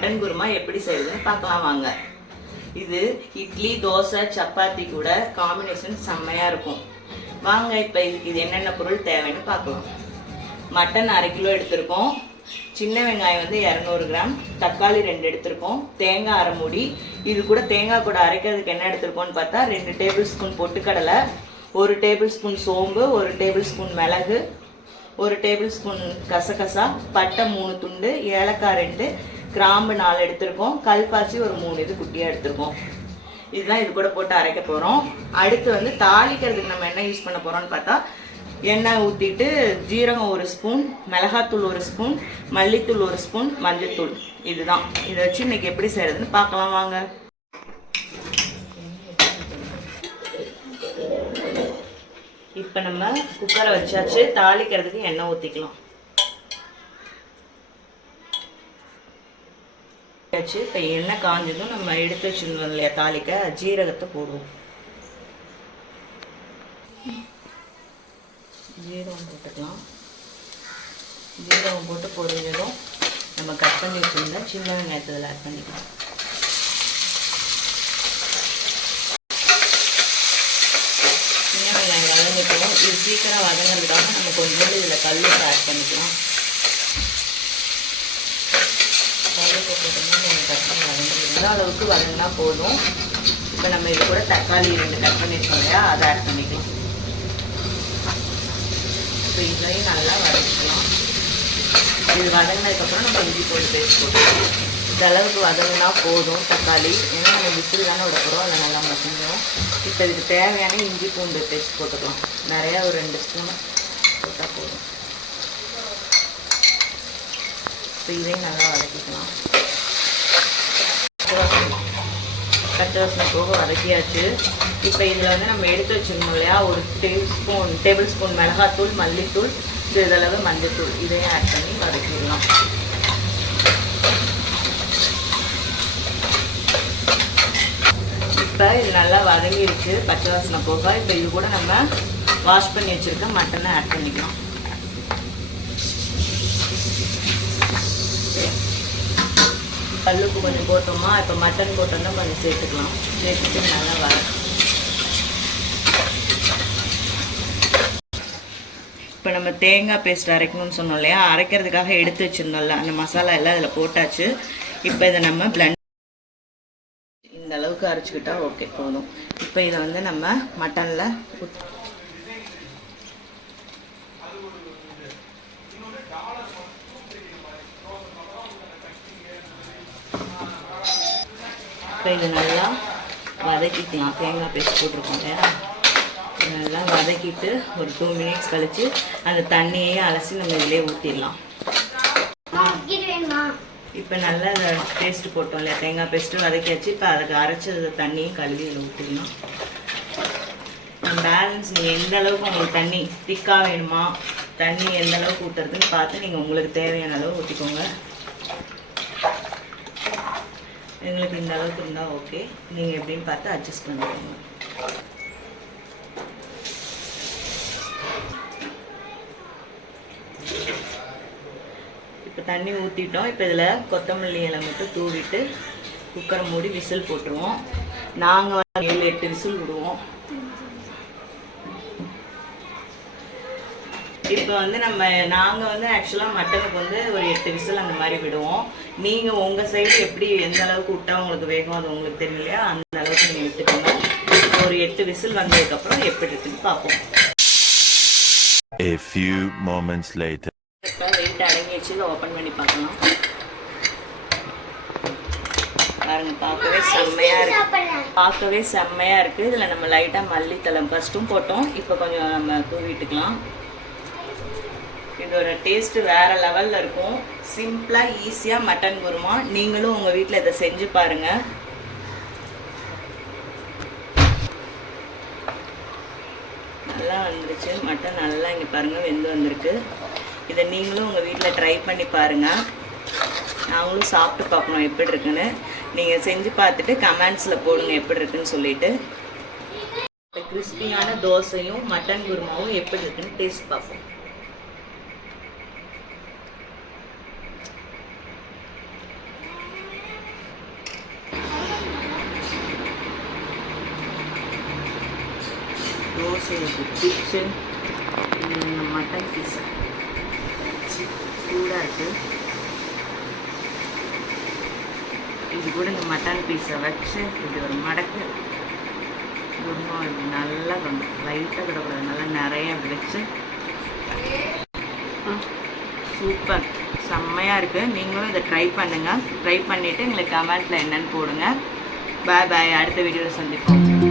Mutton kurma எப்படி செய்யறதுன்னு பார்க்கலாம் வாங்க. இது இட்லி, தோசை, சப்பாத்தி கூட காம்பினேஷன் செம்மையா இருக்கும். வாங்க இப்போ இதுக்கு இது என்னென்ன பொருள் தேவைன்னு பார்க்கலாம். மட்டன் 1/2 கிலோ எடுத்திருக்கோம். சின்ன வெங்காயம் வந்து 200 கிராம், தக்காளி 2 எடுத்திருக்கோம், தேங்காய் 1/2 மூடி. இது கூட தேங்காய் கூட அரைக்கிறதுக்கு என்ன எடுத்திருக்கோம்னு பார்த்தா 2 டேபிள் ஸ்பூன் பொட்டுக்கடலை, 1 டேபிள் ஸ்பூன் சோம்பு, 1 டேபிள் ஸ்பூன் மிளகு, 1 டேபிள் ஸ்பூன் கசகசா, பட்டை 3 துண்டு, ஏலக்காய் 2, கிராம்பு 4 எடுத்திருக்கோம், கல்பாசி ஒரு 3 இது குட்டியாக எடுத்திருக்கோம். இதுதான் இது கூட போட்டு அரைக்க போகிறோம். அடுத்து வந்து தாளிக்கிறதுக்கு நம்ம என்ன யூஸ் பண்ண போகிறோம்னு பார்த்தா எண்ணெய் ஊற்றிட்டு ஜீரகம் 1 ஸ்பூன், மிளகாத்தூள் 1 ஸ்பூன், மல்லித்தூள் 1 ஸ்பூன், மஞ்சத்தூள். இதுதான். இதை வச்சு இன்னைக்கு எப்படி செய்யறதுன்னு பார்க்கலாம் வாங்க. இப்போ நம்ம குக்கரை வச்சாச்சு. தாளிக்கிறதுக்கு எண்ணெய் ஊற்றிக்கலாம். இப்போ எண்ணெய் காஞ்சதும் நம்ம எடுத்து வச்சுருந்தோம் இல்லையா தாளிக்க, ஜீரகத்தை போடுவோம். ஜீரகம் போட்டுக்கலாம். ஜீரகம் போட்டு பொரிஞ்சதும் நம்ம கட் பண்ணி வச்சுருந்தா சின்ன வெங்காயத்தில் ஆட் பண்ணிக்கலாம். சின்ன வெங்காயம் வதங்கிட்டோம். இது சீக்கிரம் வதங்கிறதுக்காக நம்ம கொஞ்சோண்டு இதில் கல்லுப்பு ஆட் பண்ணிக்கலாம். கல்லுப்பு போட்டோம்னா நம்ம கட் பண்ணி வதங்கிடுவோம். அளவுக்கு வதங்கினா போதும். இப்போ நம்ம இது கூட தக்காளி 2 கட் பண்ணி வச்சோம் இல்லையா, அதை ஆட் பண்ணிக்கலாம். இப்போ இதையும் நல்லா வதக்கிக்கலாம். இது வதங்கினதுக்கப்புறம் நம்ம இஞ்சி பூண்டு பேஸ்ட் போட்டுக்கலாம். இந்த அளவுக்கு வதங்கினா போதும் தக்காளி. ஏன்னா நம்ம விசில் தானே விட போகிறோம், அதை நல்லா மசிஞ்சிடும். இப்போ இதுக்கு தேவையான இஞ்சி பூண்டு பேஸ்ட் போட்டுக்கலாம். நிறையா ஒரு 2 ஸ்பூன் போட்டால் போதும். இப்போ இதையும் நல்லா வதக்கிக்கலாம். பச்சை வாசனை போக வதக்கியாச்சு. இப்போ இதில் வந்து நம்ம எடுத்து வச்சுருந்தோம் இல்லையா, ஒரு டேபிள் ஸ்பூன் மிளகாத்தூள், மல்லித்தூள், சிறிதளவு மஞ்சத்தூள், இதையும் ஆட் பண்ணி வதக்கிடலாம். இப்போ இது நல்லா வதங்கிடுச்சு பச்சை வாசனை போக. இப்போ இது கூட நம்ம வாஷ் பண்ணி வச்சுருக்க மட்டனை ஆட் பண்ணிக்கலாம். கல்லுப்பு கொஞ்சம் போட்டோமா, இப்போ மட்டன் போட்டோம்னா கொஞ்சம் சேர்த்துக்கலாம். சேர்த்துட்டு நல்லா வதக்கும். இப்போ நம்ம தேங்காய் பேஸ்ட் அரைக்கணும்னு சொன்னோம் இல்லையா, அரைக்கிறதுக்காக எடுத்து வச்சுருந்தோம்ல அந்த மசாலா எல்லாம் இதில் போட்டாச்சு. இப்போ இதை நம்ம பிளண்ட் இந்த அளவுக்கு அரைச்சிக்கிட்டா ஓகே போதும். இப்போ இதை வந்து நம்ம மட்டனில் இப்போ இது நல்லா வதக்கிக்கலாம். தேங்காய் பேஸ்ட் போட்டிருக்கோம் இல்லையா, நல்லா வதக்கிட்டு ஒரு 2 மினிட்ஸ் கழித்து அந்த தண்ணியே அலசி நம்ம இதிலே ஊற்றிடலாம். இப்போ நல்லா பேஸ்ட்டு போட்டோம் இல்லையா, தேங்காய் பேஸ்ட்டு வதக்கியாச்சு. இப்போ அதுக்கு அரைச்சது தண்ணியும் கழுவி இதில் ஊற்றிடலாம். பேலன்ஸ் நீங்கள் எந்த அளவுக்கு உங்களுக்கு தண்ணி திக்காக வேணுமா, தண்ணி எந்த அளவுக்கு ஊற்றுறதுன்னு பார்த்து நீங்கள் உங்களுக்கு தேவையான அளவு ஊற்றிக்கோங்க. எங்களுக்கு இந்த அளவுக்கு இருந்தால் ஓகே. நீங்கள் எப்படின்னு பார்த்து அட்ஜஸ்ட் பண்ணிக்கோங்க. இப்போ தண்ணி ஊற்றிட்டோம். இப்போ இதில் கொத்தமல்லி இலை மட்டும் தூவிட்டு குக்கரை மூடி விசில் போட்டுருவோம். நாங்கள் 7-8 விசில் விடுவோம். இப்போ வந்து நாங்கள் வந்து ஆக்சுவலாக மட்டனுக்கு வந்து ஒரு 8 விசில் அந்த மாதிரி விடுவோம். நீங்கள் உங்கள் சைடு எப்படி எந்த அளவுக்கு விட்டால் உங்களுக்கு வேகும் அது உங்களுக்கு தெரியும் இல்லையா, அந்த அளவுக்கு நீங்கள் விட்டுக்கோங்க. ஒரு 8 விசில் வந்ததுக்கப்புறம் எப்படி இருக்குன்னு பார்ப்போம். A few moments later. இப்போ வெயிட் அடங்கி வச்சு இதை ஓப்பன் பண்ணி பார்க்கலாம். பாருங்க, பார்க்கவே செம்மையாக இருக்குது. இதில் நம்ம லைட்டாக மல்லித்தலை ஃபஸ்ட்டும் போட்டோம், இப்போ கொஞ்சம் நம்ம தூவிட்டுக்கலாம். இதோட டேஸ்ட்டு வேறு லெவலில் இருக்கும். சிம்பிளாக ஈஸியாக மட்டன் குருமா. நீங்களும் உங்கள் வீட்டில் இதை செஞ்சு பாருங்கள். நல்லா வந்துருச்சு மட்டன். நல்லா இங்கே பாருங்கள் வெந்து வந்திருக்கு. இதை நீங்களும் உங்கள் வீட்டில் ட்ரை பண்ணி பாருங்கள். நாங்களும் சாப்பிட்டு பார்க்கணும் எப்படி இருக்குன்னு. நீங்கள் செஞ்சு பார்த்துட்டு கமெண்ட்ஸில் போடுங்க எப்படி இருக்குன்னு சொல்லிட்டு. கிறிஸ்பியான தோசையும் மட்டன் குருமாவும் எப்படி இருக்குன்னு டேஸ்ட் பார்ப்போம். தோசையை பிடிச்சு மட்டன் பீஸ் சூடாக இருக்குது. இது கூட இந்த மட்டன் பீஸை வச்சு இப்படி ஒரு மடக்கு குருமா இப்படி நல்லா பண்ணணும். லைட்டாக விடக்கூடாது, நல்லா நிறைய அப்படி வச்சு சூப்பர் செம்மையாக இருக்குது. நீங்களும் இதை ட்ரை பண்ணுங்கள். ட்ரை பண்ணிவிட்டு எங்களுக்கு கமெண்ட்டில் என்னென்னு போடுங்க. பாய் பாய். அடுத்த வீடியோவில் சந்திப்போம்.